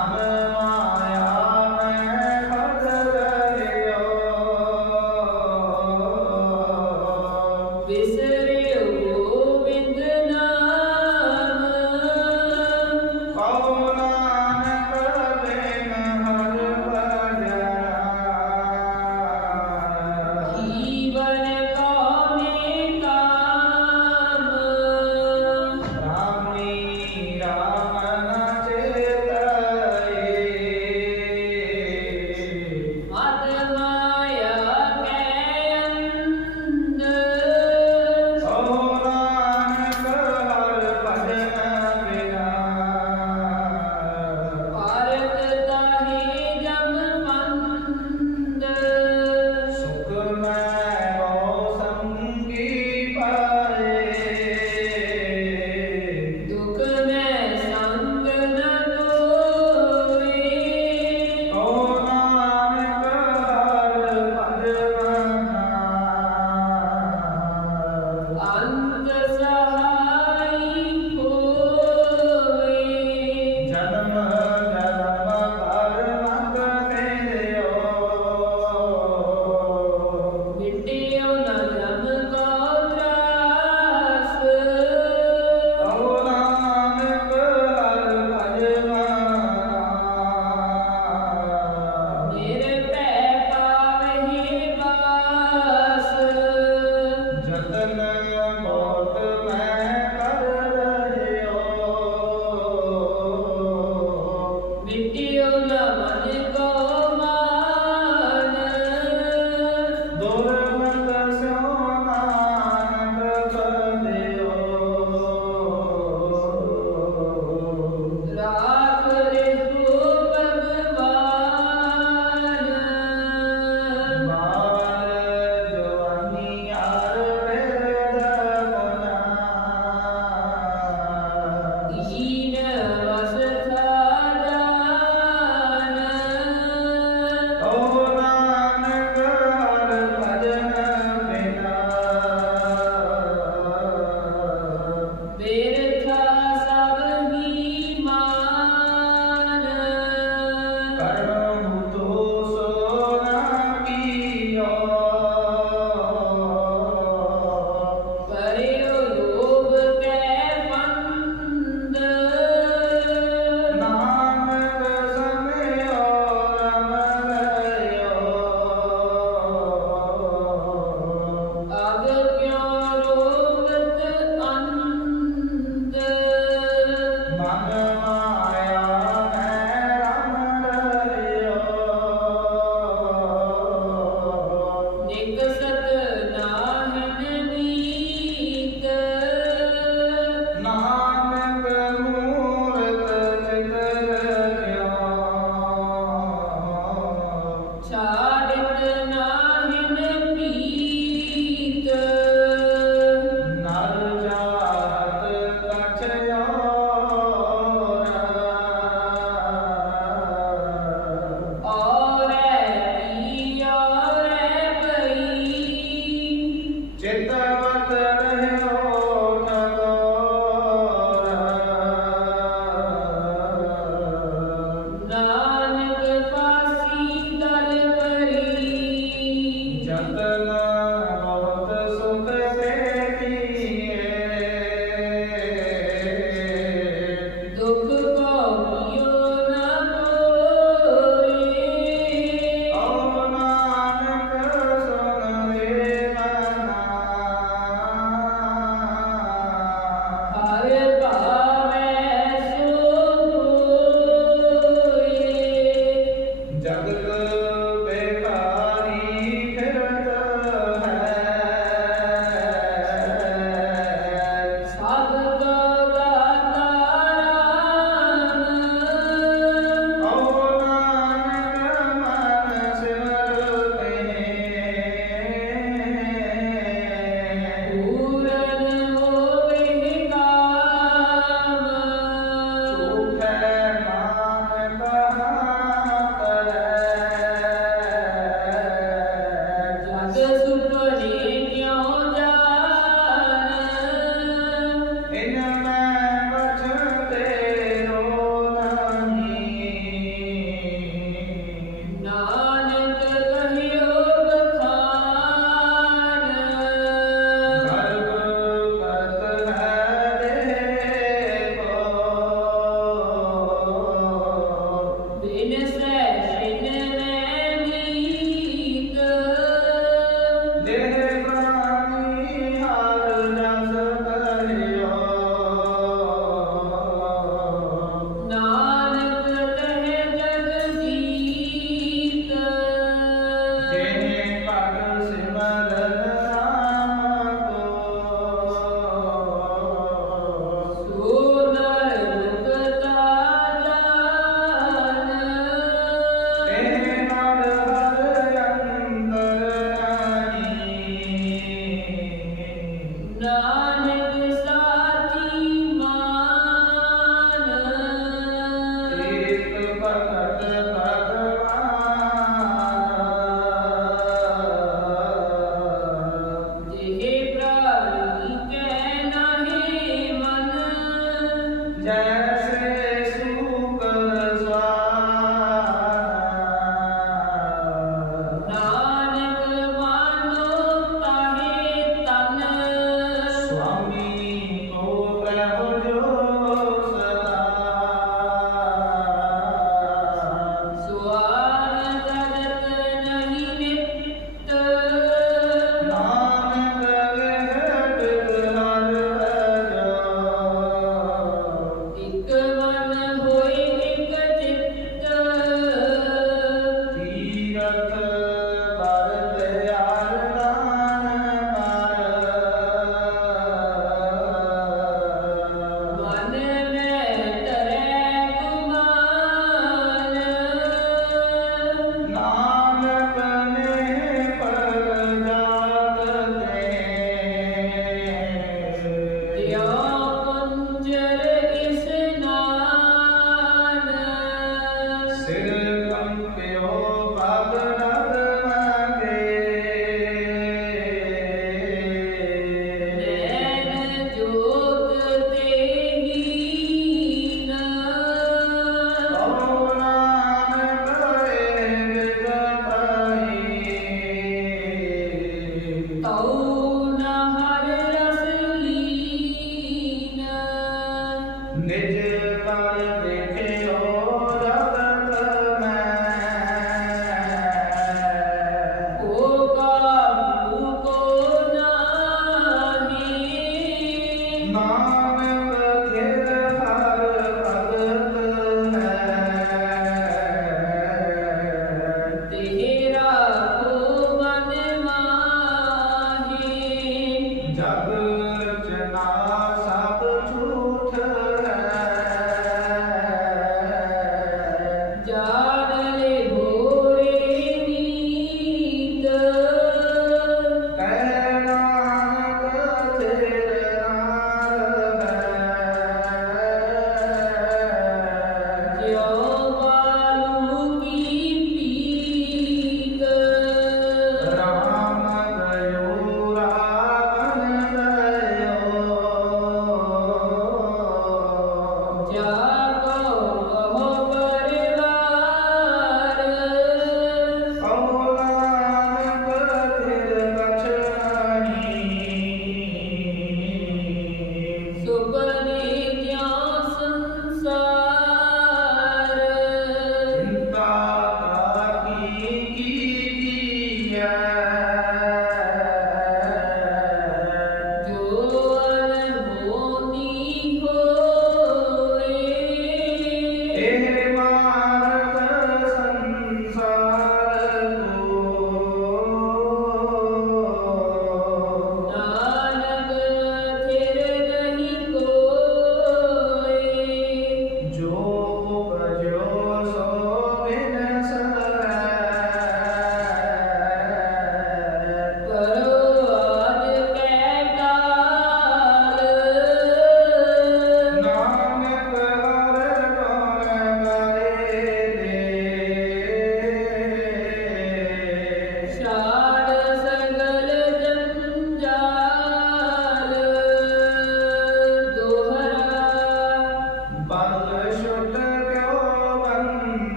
나는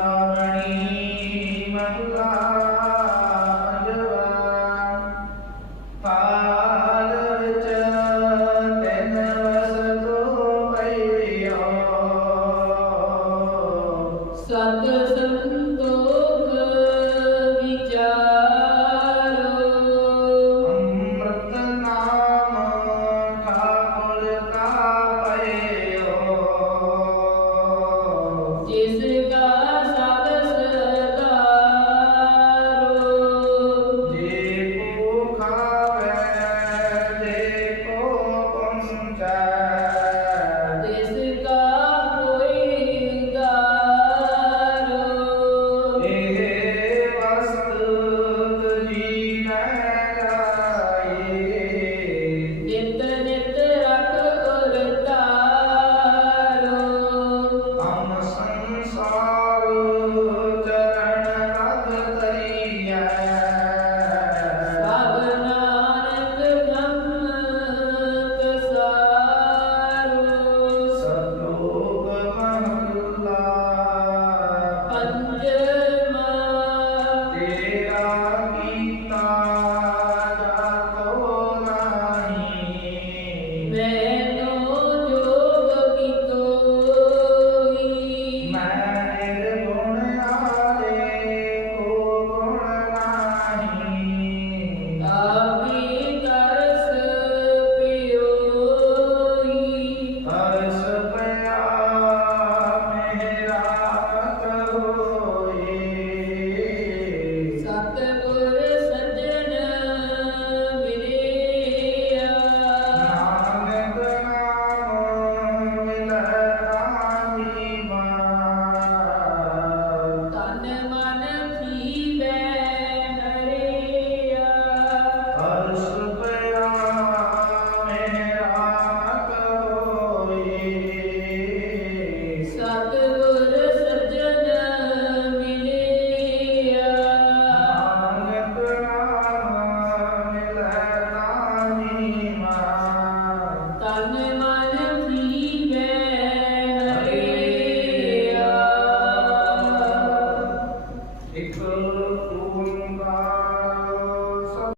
الله